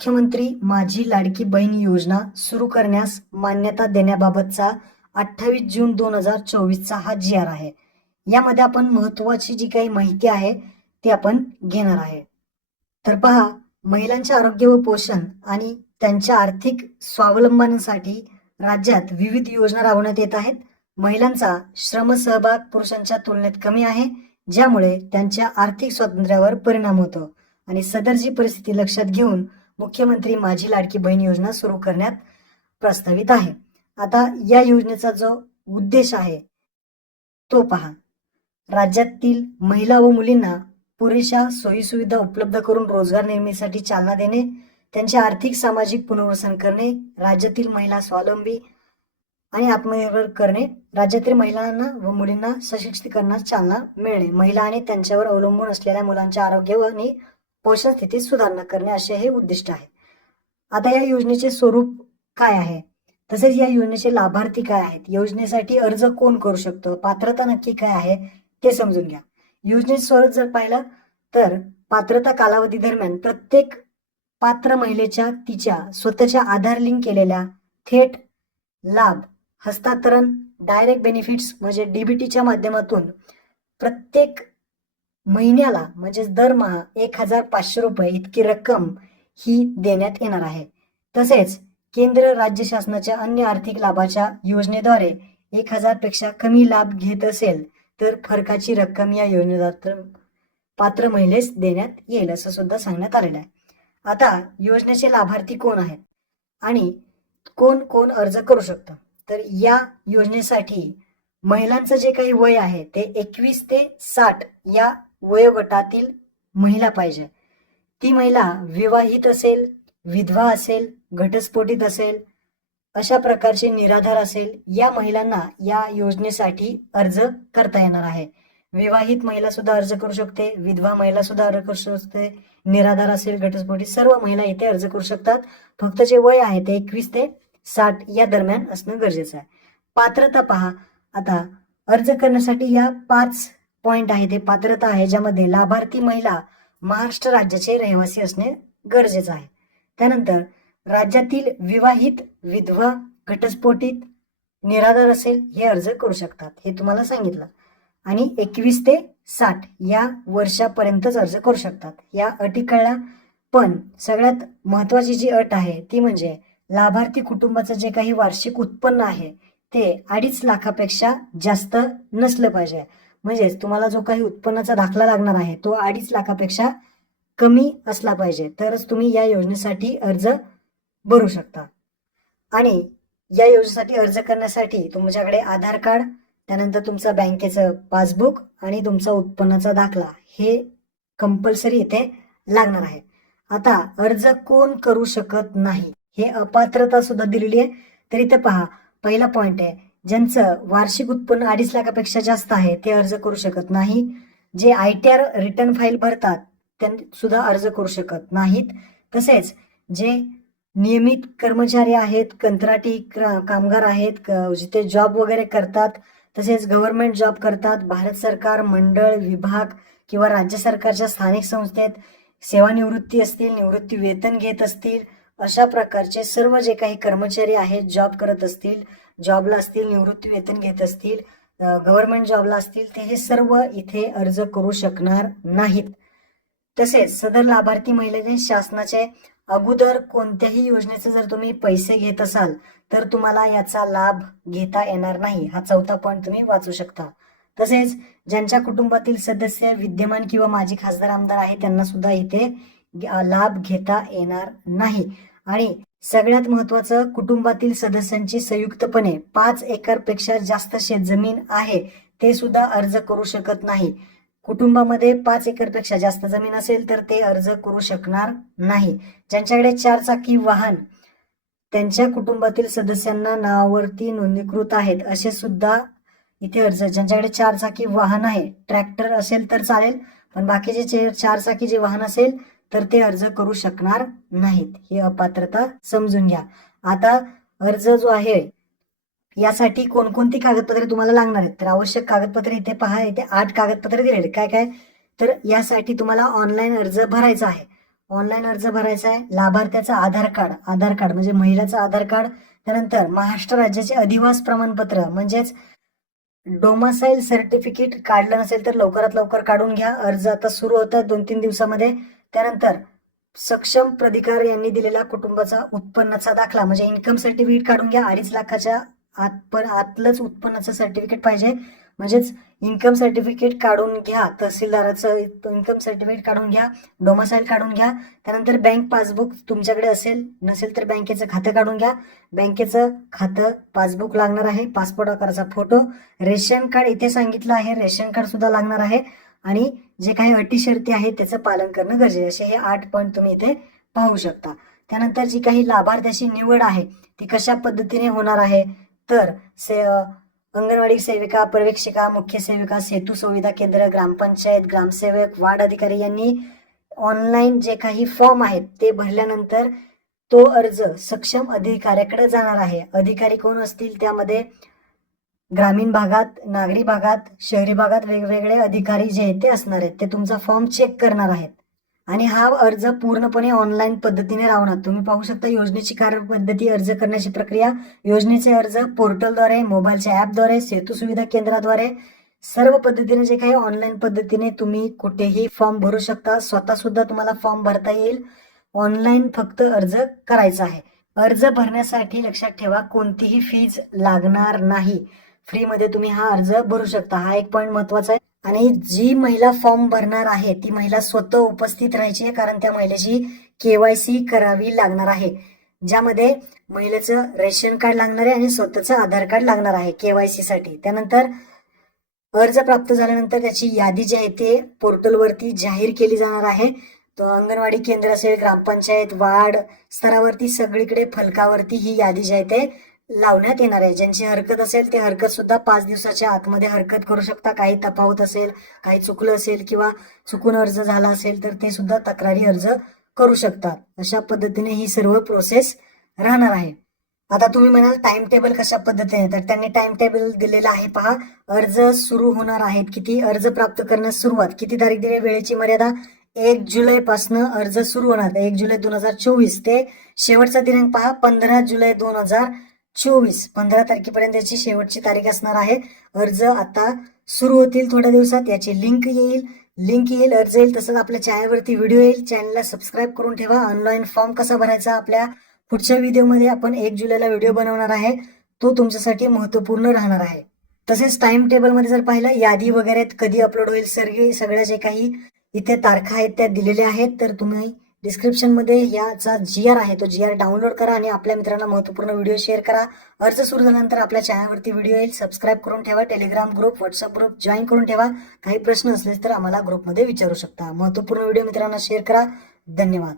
मुख्यमंत्री माझी लाडकी बहीण योजना सुरू करण्यास मान्यता देण्याबाबतचा अठ्ठावीस जून दोन हजार चोवीसचा हा जी आर आहे. यामध्ये आपण महत्वाची जी काही माहिती आहे ती आपण घेणार आहे. तर पहा महिलांचे आरोग्य व पोषण आणि त्यांच्या आर्थिक स्वावलंबनासाठी राज्यात विविध योजना राबवण्यात येत आहेत. महिलांचा श्रम सहभाग पुरुषांच्या तुलनेत कमी आहे ज्यामुळे त्यांच्या आर्थिक स्वातंत्र्यावर परिणाम होतो. आणि सदरची परिस्थिती लक्षात घेऊन मुख्यमंत्री माझी लाडकी बहीण योजना सुरू करण्यात प्रस्तावित आहे. आता या योजनेचा जो उद्देश आहे तो पहा. राज्यातील महिला व मुलींना पुरेशा सोयीसुविधा उपलब्ध करून रोजगार निर्मितीसाठी चालना देणे त्यांचे आर्थिक सामाजिक पुनर्वसन करणे राज्यातील महिला स्वावलंबी आणि आत्मनिर्भर करणे राज्यातील महिलांना व मुलींना सशक्तीकरणास चालना मिळणे महिला आणि त्यांच्यावर अवलंबून असलेल्या मुलांच्या आरोग्य व आणि पोषण स्थितीत सुधारणा करणे असे हे उद्दिष्ट आहे. आता या योजनेचे स्वरूप काय आहे? तसेच या योजनेचे लाभार्थी काय आहेत? योजनेसाठी अर्ज कोण करू शकतो? पात्रता नक्की काय आहे? ते समजून घ्या. योजनेचे स्वरूप जर पाहिलं तर पात्रता कालावधी दरम्यान प्रत्येक पात्र महिलेच्या तिच्या स्वतःच्या आधार लिंक केलेल्या थेट लाभ हस्तांतरण डायरेक्ट बेनिफिट्स म्हणजे डीबीटीच्या माध्यमातून प्रत्येक महिन्याला म्हणजेच दरमहा एक हजार पाचशे रुपये इतकी रक्कम ही देण्यात येणार आहे. तसेच केंद्र राज्य शासनाच्या अन्य आर्थिक लाभाच्या योजनेद्वारे एक हजारपेक्षा कमी लाभ घेत असेल तर फरकाची रक्कम या योजनेत पात्र महिलेस देण्यात येईल असं सुद्धा सांगण्यात आलेलं आहे. आता योजनेचे लाभार्थी कोण आहेत आणि कोण कोण अर्ज करू शकतं? तर या योजनेसाठी महिलांचं जे काही वय आहे ते एकवीस ते साठ या वयोगटातील महिला पाहिजे. ती महिला विवाहित असेल विधवा असेल घटस्फोटित असेल अशा प्रकारचे निराधार असेल या महिलांना या योजनेसाठी अर्ज करता येणार आहे. विवाहित महिला सुद्धा अर्ज करू शकते विधवा महिला सुद्धा अर्ज करू शकते निराधार असेल घटस्फोटी सर्व महिला इथे अर्ज करू शकतात. फक्त जे वय आहे ते एकवीस ते साठ या दरम्यान असणं गरजेचं आहे. पात्रता पहा. आता अर्ज करण्यासाठी या पाच पॉइंट आहे ते पात्रता आहे ज्यामध्ये लाभार्थी महिला महाराष्ट्र राज्याचे रहिवासी असणे गरजेचं आहे. त्यानंतर राज्यातील विवाहित विधवा घटस्फोटित निराधार असेल हे अर्ज करू शकतात. हे तुम्हाला सांगितलं. आणि एकवीस ते साठ या वर्षापर्यंतच अर्ज करू शकतात. या अटी कळल्या. पण सगळ्यात महत्वाची जी अट आहे ती म्हणजे लाभार्थी कुटुंबाचं जे काही वार्षिक उत्पन्न आहे ते अडीच लाखापेक्षा जास्त नसलं पाहिजे. म्हणजेच तुम्हाला जो काही उत्पन्नाचा दाखला लागणार आहे तो अडीच लाखापेक्षा कमी असला पाहिजे. तरच तुम्ही या योजनेसाठी अर्ज भरू शकता. आणि या योजनेसाठी अर्ज करण्यासाठी तुमच्याकडे आधार कार्ड त्यानंतर तुमचं बँकेचं पासबुक आणि तुमचा उत्पन्नाचा दाखला हे कंपल्सरी इथे लागणार आहे. आता अर्ज कोण करू शकत नाही हे अपात्रता सुद्धा दिलेली आहे. तर इथे पहा पहिला पॉइंट आहे. ज्यांचं वार्षिक उत्पन्न अडीच लाखापेक्षा जास्त आहे ते अर्ज करू शकत नाही. जे I T R return file भरतात त्यांनी सुद्धा अर्ज करू शकत नाहीत. तसेच जे नियमित कर्मचारी आहेत कंत्राटी क्र- कामगार आहेत जिथे जॉब वगैरे करतात तसेच गव्हर्नमेंट जॉब करतात भारत सरकार मंडळ विभाग किंवा राज्य सरकारच्या स्थानिक संस्थेत सेवानिवृत्ती असतील निवृत्ती वेतन घेत असतील अशा प्रकारचे सर्व जे काही कर्मचारी आहेत जॉब करत असतील जॉबला असतील निवृत्ती वेतन घेत असतील गव्हर्नमेंट जॉबला असतील ते हे सर्व इथे अर्ज करू शकणार नाहीत. तसेच सदर लाभार्थी महिलेने शासनाचे अगोदर कोणत्याही योजनेचे जर तुम्ही पैसे घेत असाल तर तुम्हाला याचा लाभ घेता येणार नाही. हा चौथा पॉईंट तुम्ही वाचू शकता. तसेच ज्यांच्या कुटुंबातील सदस्य विद्यमान किंवा माजी खासदार आमदार आहे त्यांना सुद्धा इथे लाभ घेता येणार नाही. आणि सगळ्यात महत्वाचं कुटुंबातील सदस्यांची संयुक्तपणे पाच एकरपेक्षा जास्त शेतजमीन आहे ते सुद्धा अर्ज करू शकत नाही. कुटुंबामध्ये पाच एकरपेक्षा जास्त जमीन असेल तर ते अर्ज करू शकणार नाही. ज्यांच्याकडे चार चाकी वाहन त्यांच्या कुटुंबातील सदस्यांना नावावरती नोंदणीकृत आहेत असे सुद्धा इथे अर्ज. ज्यांच्याकडे चार चाकी वाहन आहे ट्रॅक्टर असेल तर चालेल पण बाकीचे चार चाकी जे वाहन असेल तर ते अर्ज करू शकणार नाहीत. ही अपात्रता समजून घ्या. आता अर्ज जो आहे यासाठी कोणकोणती कागदपत्रे तुम्हाला लागणार आहेत? तर आवश्यक कागदपत्रे इथे पहा इथे आठ कागदपत्रे दिलेले आहेत. काय काय? तर यासाठी तुम्हाला ऑनलाईन अर्ज भरायचा आहे. ऑनलाईन अर्ज भरायचा आहे. लाभार्थ्याचा आधार कार्ड आधार कार्ड म्हणजे महिलाचं आधार कार्ड त्यानंतर महाराष्ट्र राज्याचे अधिवास प्रमाणपत्र म्हणजेच डोमासाईल सर्टिफिकेट काढलं नसेल तर लवकरात लवकर काढून घ्या. अर्ज आता सुरू होतात दोन तीन दिवसामध्ये. त्यानंतर सक्षम प्राधिकार यांनी दिलेला कुटुंबाचा उत्पन्नाचा दाखला म्हणजे इन्कम सर्टिफिकेट काढून घ्या अडीच लाखाच्या आत पण आतलंच उत्पन्नाचं सर्टिफिकेट पाहिजे. म्हणजेच इन्कम सर्टिफिकेट काढून घ्या तहसीलदाराचं इन्कम सर्टिफिकेट काढून घ्या डोमासाईल काढून घ्या. त्यानंतर बँक पासबुक तुमच्याकडे असेल नसेल तर बँकेचं खातं काढून घ्या. बँकेचं खातं पासबुक लागणार आहे पासपोर्ट आकाराचा फोटो रेशन कार्ड इथे सांगितलं आहे रेशन कार्ड सुद्धा लागणार आहे. आणि जे काही अटी शर्ती आहेत त्याचं पालन करणं गरजेचं असे हे आठ पॉईंट तुम्ही इथे पाहू शकता. त्यानंतर जी काही लाभार्थ्याची निवड आहे ती कशा पद्धतीने होणार आहे? तर से अंगणवाडी सेविका पर्यवेक्षिका मुख्य सेविका सेतू सुविधा केंद्र ग्रामपंचायत ग्रामसेवक वार्ड अधिकारी यांनी ऑनलाईन जे काही फॉर्म आहेत ते भरल्यानंतर तो अर्ज सक्षम अधिकाऱ्याकडे जाणार आहे. अधिकारी कोण असतील? त्यामध्ये ग्रामीण भागात नागरी भागात शहरी भागात वेगवेगळे अधिकारी जे आहेत ते असणार आहेत. ते तुमचा फॉर्म चेक करणार आहेत. आणि हा अर्ज पूर्णपणे ऑनलाईन पद्धतीने राहणार. तुम्ही पाहू शकता योजनेची कार्यपद्धती अर्ज करण्याची प्रक्रिया. योजनेचे अर्ज पोर्टलद्वारे मोबाईलच्या ॲपद्वारे सेतू सुविधा केंद्राद्वारे सर्व पद्धतीने जे काही ऑनलाईन पद्धतीने तुम्ही कुठेही फॉर्म भरू शकता स्वतः सुद्धा तुम्हाला फॉर्म भरता येईल. ऑनलाईन फक्त अर्ज करायचा आहे. अर्ज भरण्यासाठी लक्षात ठेवा कोणतीही फीज लागणार नाही. फ्रीमध्ये तुम्ही हा अर्ज भरू शकता. हा एक पॉईंट महत्त्वाचा आहे. आणि जी महिला फॉर्म भरणार आहे ती महिला स्वतः उपस्थित राहायची आहे कारण त्या महिलेची केवायसी करावी लागणार आहे. ज्यामध्ये महिलेचं रेशन कार्ड लागणार आहे आणि स्वतःचं आधार कार्ड लागणार आहे केवायसी साठी. त्यानंतर अर्ज प्राप्त झाल्यानंतर त्याची यादी जी आहे ते पोर्टलवरती जाहीर केली जाणार आहे. तो अंगणवाडी केंद्र असेल ग्रामपंचायत वार्ड स्तरावरती सगळीकडे फलकावरती ही यादी जी आहे ते लावण्यात येणार आहे. ज्यांची हरकत असेल ते हरकत सुद्धा पाच दिवसाच्या आतमध्ये हरकत करू शकता. काही तफावत असेल काही चुकलं असेल किंवा चुकून अर्ज झाला असेल तर ते सुद्धा तक्रारी अर्ज करू शकतात. अशा पद्धतीने ही सर्व प्रोसेस राहणार आहे. आता तुम्ही म्हणाल टाइम टेबल कशा पद्धतीने? तर त्यांनी टाइम टेबल दिलेलं आहे पहा. अर्ज सुरू होणार आहेत. किती अर्ज प्राप्त करण्यास सुरुवात? किती तारीख दिली वेळेची मर्यादा? एक जुलै अर्ज सुरू होणार. एक जुलै दोन हजार चोवीस. ते शेवटचा दिनांक पहा. पंधरा जुलै दोन हजार चोवीस पंधरा तारखेपर्यंत याची शेवटची तारीख असणार आहे. अर्ज आता सुरू होतील थोड्या दिवसात. याची लिंक येईल. लिंक येईल अर्ज येईल तसंच आपल्या चॅनलवरती व्हिडिओ येईल. चॅनलला सबस्क्राईब करून ठेवा. ऑनलाईन फॉर्म कसा भरायचा आपल्या पुढच्या व्हिडिओमध्ये आपण एक जुलैला व्हिडिओ बनवणार आहे. तो तुमच्यासाठी महत्त्वपूर्ण राहणार आहे. तसेच टाइम टेबलमध्ये जर पाहिलं यादी वगैरे कधी अपलोड होईल सगळे सगळ्या जे काही इथे तारखा आहेत त्या दिलेल्या आहेत. तर तुम्ही डिस्क्रिप्शनमध्ये याचा जी आर आहे. तो जी आर डाउनलोड करा आणि आपल्या मित्रांना महत्त्वपूर्ण व्हिडिओ शेअर करा. अर्ज सुरू झाल्यानंतर आपल्या चॅनलवरती व्हिडिओ येईल. सबस्क्राईब करून ठेवा. Telegram group WhatsApp group join करून ठेवा. काही प्रश्न असले तर आम्हाला ग्रुपमध्ये विचारू शकता. महत्त्वपूर्ण व्हिडिओ मित्रांना शेअर करा. धन्यवाद.